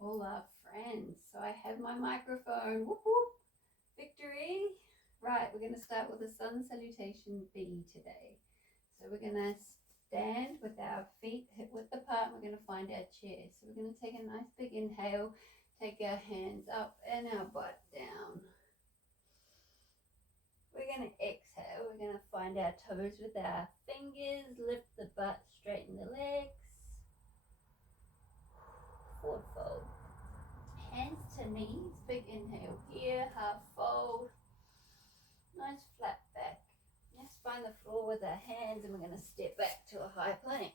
all our friends. So I have my microphone. Whoop whoop. Victory. Right, we're going to start with a sun salutation B today. So we're going to stand with our feet hip width apart. We're going to find our chair. So we're going to take a nice big inhale, take our hands up and our butt down. We're going to exhale. We're going to find our toes with our fingers, lift the butt, straighten the legs. Forward fold. Hands to knees, big inhale here, half fold. Nice flat back. Let's find the floor with our hands and we're going to step back to a high plank.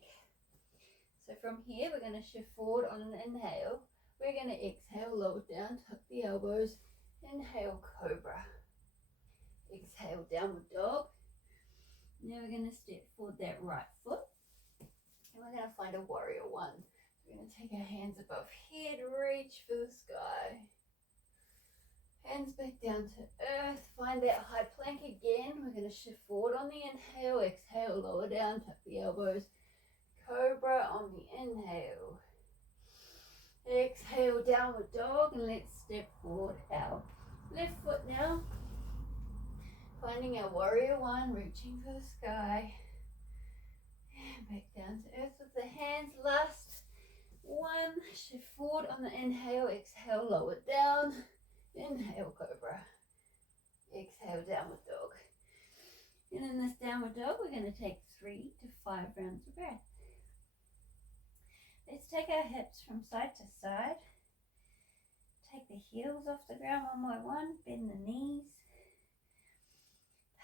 So from here we're going to shift forward on an inhale. We're going to exhale, lower down, tuck the elbows. Inhale, cobra. Exhale, downward dog. Now we're going to step forward that right foot. And we're going to find a warrior one. We're going to take our hands above head, reach for the sky. Hands back down to earth. Find that high plank again. We're going to shift forward on the inhale. Exhale, lower down, tuck the elbows. Cobra on the inhale. Exhale, downward dog, and let's step forward our left foot now. Finding our warrior one, reaching for the sky. And back down to earth with the hands. Last one, shift forward on the inhale. Exhale, lower down. Inhale, cobra. Exhale, downward dog. And in this downward dog, we're going to take 3 to 5 rounds of breath. Let's take our hips from side to side. Take the heels off the ground one by one. Bend the knees.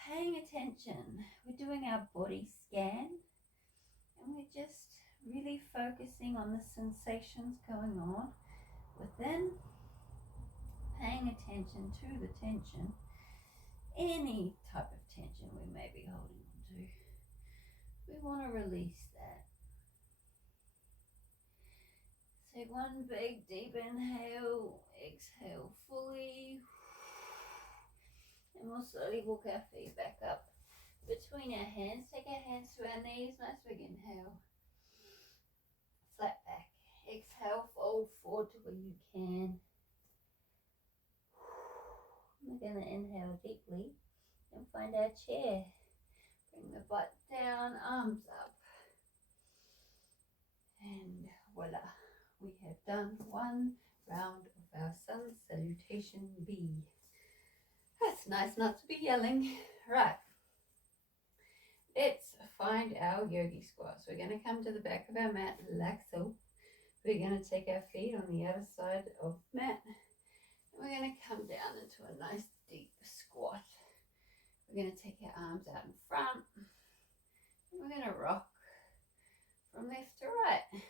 Paying attention. We're doing our body scan. And we're just really focusing on the sensations going on within. Paying attention to the tension. Any type of tension we may be holding on to. We want to release that. Take one big deep inhale, exhale fully, and we'll slowly walk our feet back up between our hands. Take our hands to our knees, nice big inhale, flat back, exhale, fold forward to where you can. We're going to inhale deeply and find our chair. Bring the butt down, arms up, and voila. We have done one round of our sun salutation B. That's nice not to be yelling. Right. Let's find our yogi squat. So we're going to come to the back of our mat like so. We're going to take our feet on the other side of the mat. And we're going to come down into a nice deep squat. We're going to take our arms out in front. And we're going to rock from left to right.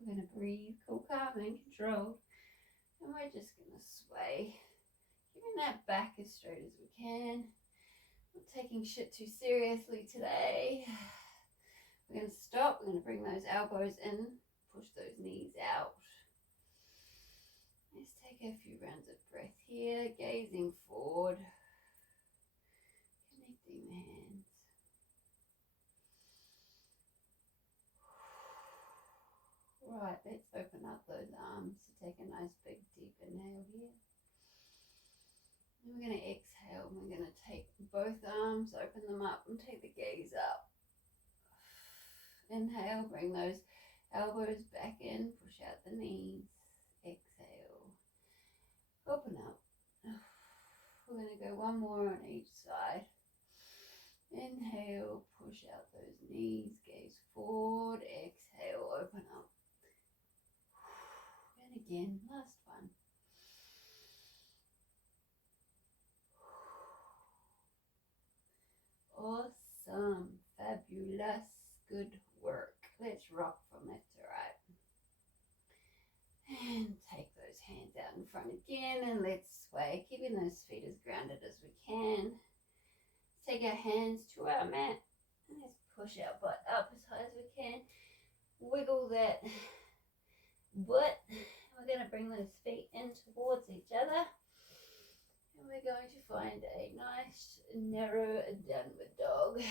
We're going to breathe, cool, calm, and controlled. And we're just going to sway, keeping that back as straight as we can. Not taking shit too seriously today. We're going to stop. We're going to bring those elbows in, push those knees out. Let's take a few rounds of breath here, gazing forward, connecting the hands. Right, let's open up those arms. So take a nice big deep inhale here. And we're going to exhale. And we're going to take both arms, open them up and take the gaze up. Inhale, bring those elbows back in, push out the knees. Exhale, open up. We're going to go one more on each side. Inhale, push out those knees, gaze forward. Exhale, open up. And again, last one. Awesome, fabulous, good work. Let's rock from left to right. And take those hands out in front again and let's sway, keeping those feet as grounded as we can. Take our hands to our mat and let's push our butt up as high as we can. Wiggle that butt. We're going to bring those feet in towards each other. And we're going to find a nice narrow downward dog.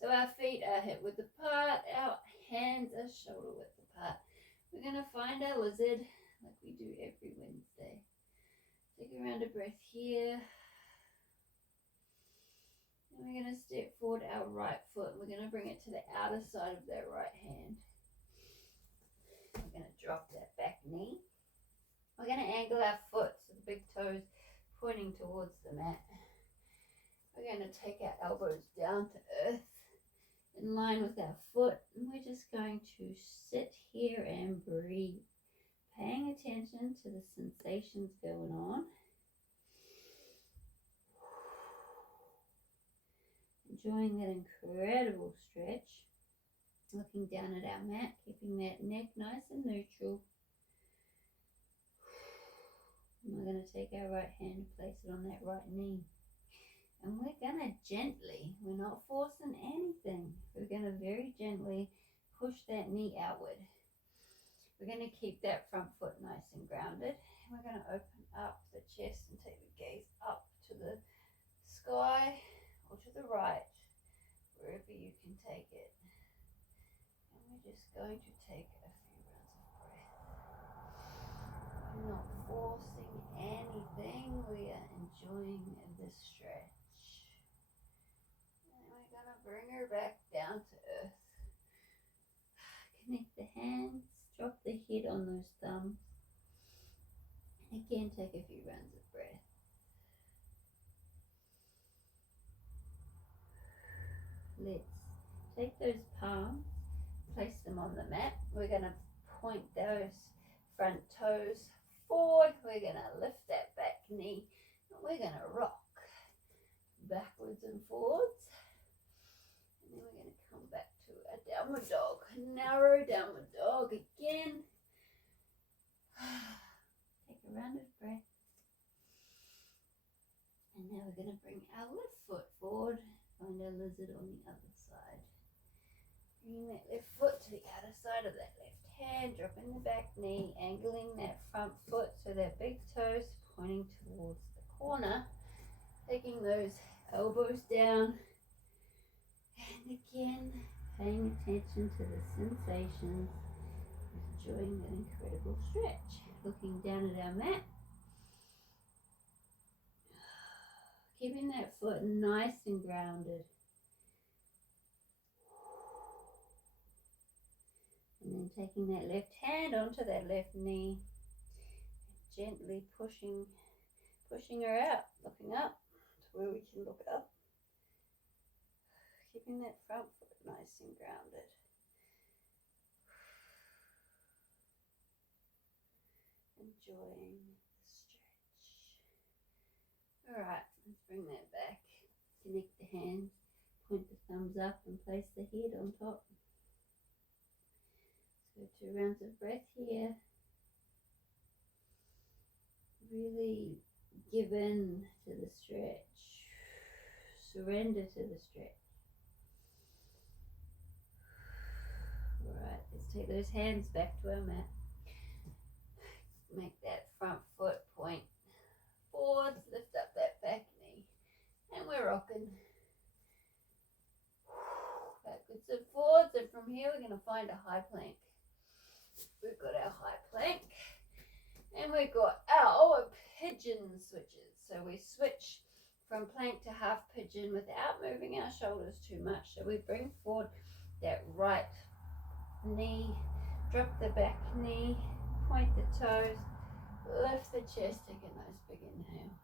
So our feet are hip width apart, our hands are shoulder width apart. We're going to find our lizard like we do every Wednesday. Take a round of breath here. And we're going to step forward our right foot. We're going to bring it to the outer side of that right hand. We're going to drop that back knee. We're going to angle our foot so the big toes pointing towards the mat. We're going to take our elbows down to earth in line with our foot, and we're just going to sit here and breathe, paying attention to the sensations going on. Enjoying that incredible stretch, looking down at our mat, keeping that neck nice and neutral. And we're going to take our right hand and place it on that right knee. And we're going to gently, we're not forcing anything, we're going to very gently push that knee outward. We're going to keep that front foot nice and grounded. And we're going to open up the chest and take the gaze up to the sky or to the right, wherever you can take it. And we're just going to take a few rounds of breath. We're not forcing anything, we are enjoying this stretch. And we're going to bring her back down to earth. Connect the hands, drop the head on those thumbs. And again, take a few rounds of breath. Let's take those palms, place them on the mat. We're going to point those front toes forward. We're going to lift that back knee. And we're going to rock backwards and forwards. And then we're going to come back to a downward dog. Narrow downward dog again. Take a round of breath. And now we're going to bring our left foot forward. Find our lizard on the other side. Bring that left foot to the outer side of that left hand, dropping the back knee, angling that front foot so that big toes pointing towards the corner. Taking those elbows down. And again, paying attention to the sensations. Enjoying that incredible stretch. Looking down at our mat. Keeping that foot nice and grounded. And then taking that left hand onto that left knee. Gently pushing her out, looking up to where we can look up. Keeping that front foot nice and grounded. Enjoying the stretch. Alright, let's bring that back. Connect the hands, point the thumbs up and place the head on top. Let's go 2 rounds of breath here. Really give in to the stretch. Surrender to the stretch. Alright, let's take those hands back to our mat. Make that front foot point forwards, lift up that back knee, and we're rocking. Backwards and forwards, and from here we're going to find a high plank. We've got our high plank, and we've got our pigeon switches. So we switch from plank to half pigeon without moving our shoulders too much. So we bring forward that right knee, drop the back knee, point the toes, lift the chest, take a nice big inhale.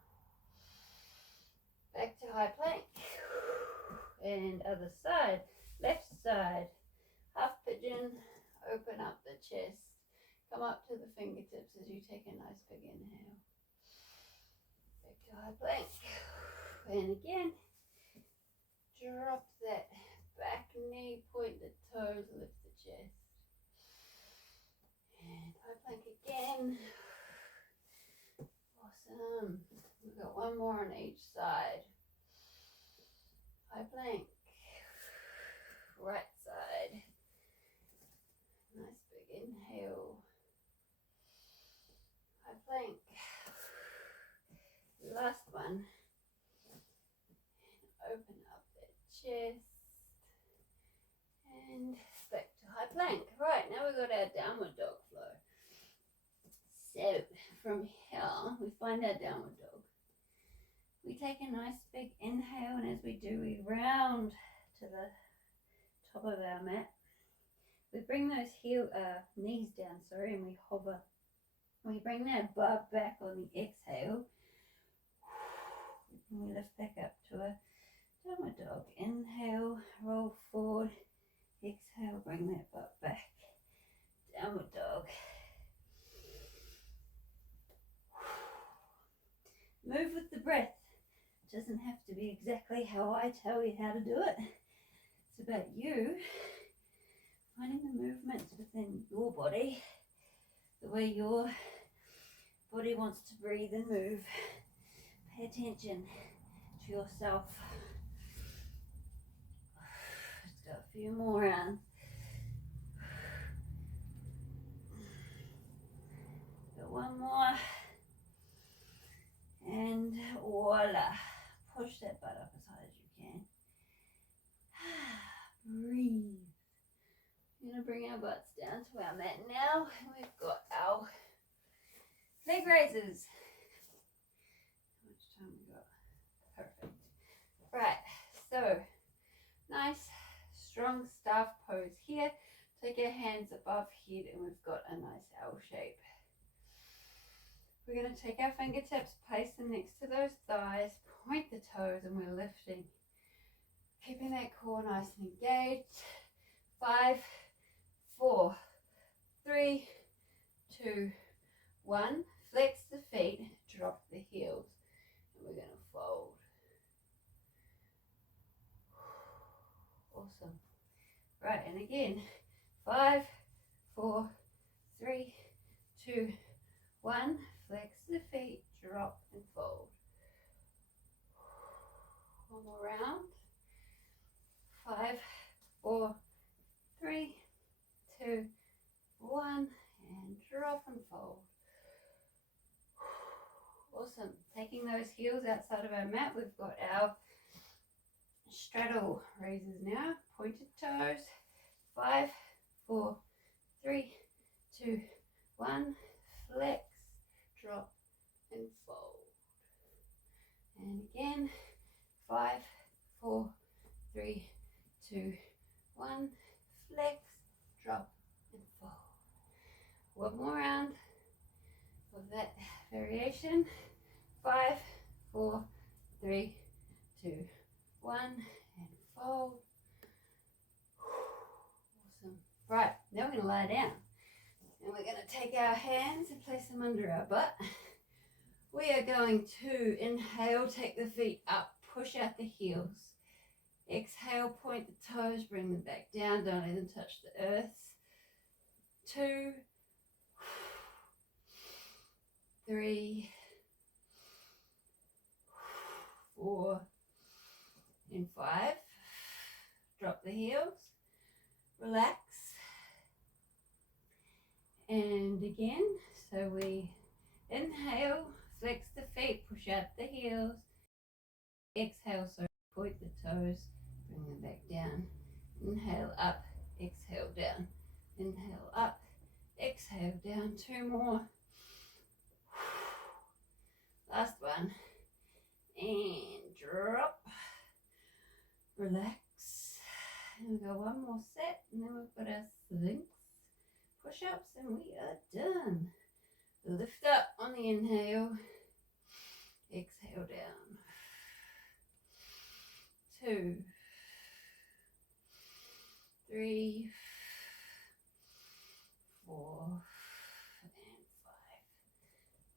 Back to high plank. And other side, left side, half pigeon, open up the chest, come up to the fingertips as you take a nice big inhale. Back to high plank. And again, drop that back knee, point the toes, lift the chest. And high plank again. Awesome. We've got one more on each side. High plank. Right side. Nice big inhale. High plank. Last one. And open up that chest. And back to high plank. got our downward dog flow. So from here, we find our downward dog. We take a nice big inhale, and as we do, we round to the top of our mat. We bring those knees down, and we hover. We bring that butt back on the exhale. And we lift back up to a downward dog. Inhale, roll forward. Exhale, bring that butt back. Downward dog. Move with the breath. It doesn't have to be exactly how I tell you how to do it. It's about you finding the movements within your body, the way your body wants to breathe and move. Pay attention to yourself. Let's go a few more rounds. Go one more. And voila. Push that butt up as high as you can. Breathe. We're going to bring our butts down to our mat now. And we've got our leg raises. How much time we got? Perfect. Right, so nice strong staff pose here. Take our hands above head and we've got a nice L shape. We're going to take our fingertips, place them next to those thighs, point the toes, and we're lifting. Keeping that core nice and engaged. 5, 4, 3, 2, 1. Flex the feet, drop the heels, and we're going to fold. Awesome. Right, and again, 5, 4, 3, 2, 1. Flex the feet, drop and fold. One more round. 5, 4, 3, 2, 1, and drop and fold. Awesome. Taking those heels outside of our mat, we've got our straddle raises now. Pointed toes. 5, 4, 3, 2, 1. Flex, drop, and fold. And again, 5, 4, 3, 2, 1. Flex, drop, and fold. One more round of that variation. 5, 4, 3, 2, 1, and fold. Awesome. Right, now we're going to lie down. And we're going to take our hands and place them under our butt. We are going to inhale, take the feet up, push out the heels. Exhale, point the toes, bring them back down, don't let them touch the earth. 2, 3, 4, and 5. Drop the heels, relax. And again, so we inhale, flex the feet, push out the heels. Exhale, so point the toes, bring them back down. Inhale up, exhale down. Inhale up, exhale down. 2 more. Last one. And drop. Relax. And we go one more set, and then we've got our Sphinx Push-ups, and we are done. Lift up on the inhale. Exhale down. 2, 3, 4, and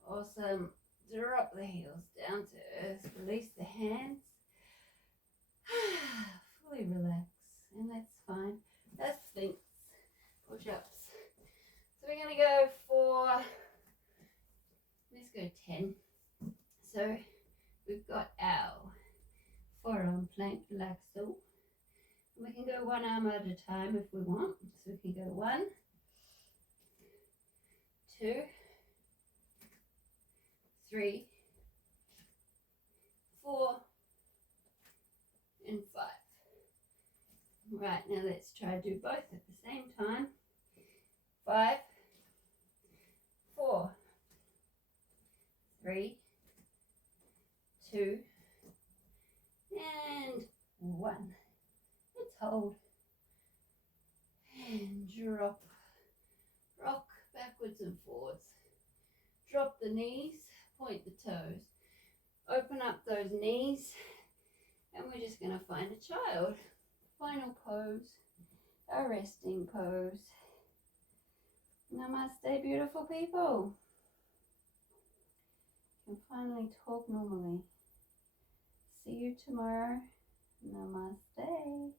5. Awesome. Drop the heels down to earth. Release the hands. Fully relax. And that's fine. That's Sphinx Push-ups. So we're going to go for, let's go 10. So we've got our forearm plank like so. And we can go one arm at a time if we want. So we can go 1, 2, 3, 4, and 5. Right, now let's try to do both at the same time. 5, 4, 3, 2, and 1. Let's hold and drop. Rock backwards and forwards. Drop the knees, point the toes. Open up those knees, and we're just going to find a child. Final pose, a resting pose. Namaste, beautiful people. You can finally talk normally. See you tomorrow. Namaste.